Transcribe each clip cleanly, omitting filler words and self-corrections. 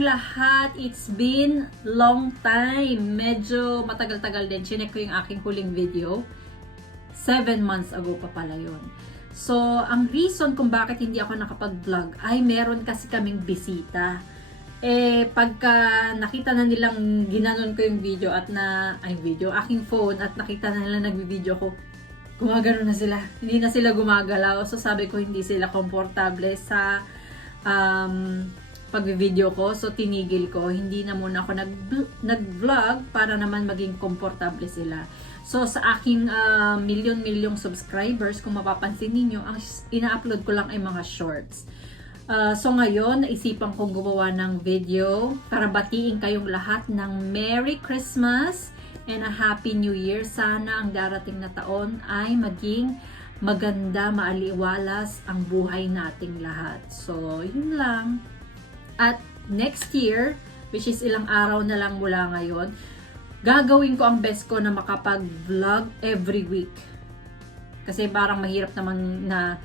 Lahat, it's been long time. Medyo matagal-tagal din. Chinek ko yung aking huling video. 7 months ago pa pala yun. So, ang reason kung bakit hindi ako nakapag-vlog ay meron kasi kaming bisita. Pagka nakita na nilang ginanon ko yung video at aking phone at nakita na nila nagbi-video ko, gumagano na sila. Hindi na sila gumagalaw. So, sabi ko hindi sila komportable sa pag-video ko, so tinigil ko. Hindi na muna ako nag-vlog para naman maging komportable sila. So sa aking milyon-milyong subscribers, kung mapapansin ninyo, ang ina-upload ko lang ay mga shorts. So ngayon, naisipan kong gumawa ng video para batiin kayong lahat ng Merry Christmas and a Happy New Year. Sana ang darating na taon ay maging maganda, maaliwalas ang buhay nating lahat. So yun lang. At next year, which is ilang araw na lang mula ngayon, gagawin ko ang best ko na makapag-vlog every week. Kasi parang mahirap naman na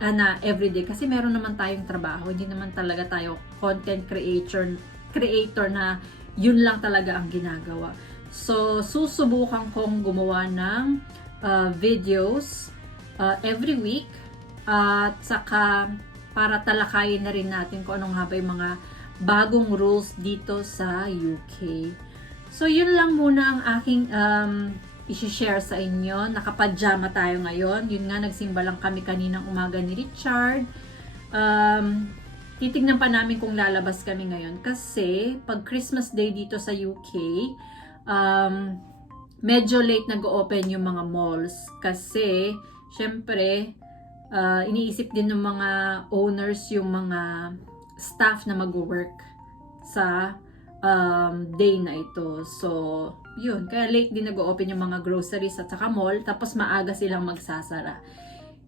na everyday. Kasi meron naman tayong trabaho. Hindi naman talaga tayo content creator na yun lang talaga ang ginagawa. So, susubukan kong gumawa ng videos every week. At saka para talakayin na rin natin kung anong nga ba yung mga bagong rules dito sa UK. So, yun lang muna ang aking isi-share sa inyo. Nakapajama tayo ngayon. Yun nga, nagsimba lang kami kaninang umaga ni Richard. Titignan pa namin kung lalabas kami ngayon. Kasi, pag Christmas Day dito sa UK, medyo late nag-open yung mga malls. Kasi, syempre, iniisip din ng mga owners yung mga staff na mag-work sa day na ito. So, yun. Kaya late din nag-open yung mga groceries at saka mall. Tapos maaga silang magsasara.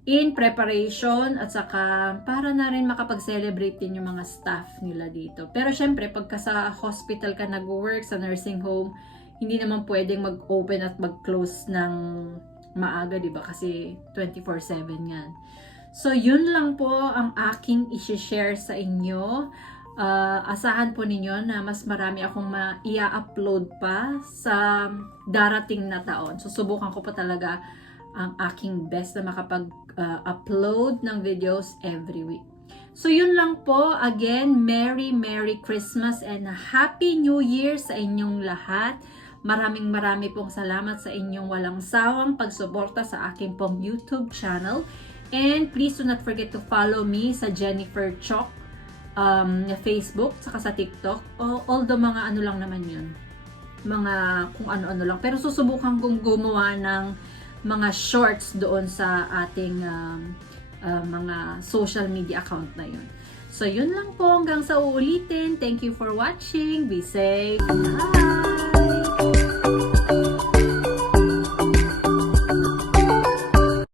In preparation at saka para na rin makapag-celebrate din yung mga staff nila dito. Pero syempre, pagka sa hospital ka nag-work, sa nursing home, hindi naman pwedeng mag-open at mag-close ng maaga, diba? Kasi 24/7 yan. So, yun lang po ang aking i-share sa inyo. Asahan po ninyo na mas marami akong i-upload pa sa darating na taon. Susubukan ko pa talaga ang aking best na makapag-upload ng videos every week. So, yun lang po. Again, Merry Christmas and Happy New Year sa inyong lahat. Maraming pong salamat sa inyong walang sawang pagsuporta sa aking pong YouTube channel. And please do not forget to follow me sa Jennifer Chok Facebook, saka sa TikTok. Although mga ano lang naman yun. Mga kung ano-ano lang. Pero susubukan kong gumawa ng mga shorts doon sa ating mga social media account na yun. So yun lang po, hanggang sa uulitin. Thank you for watching. Be safe. Bye!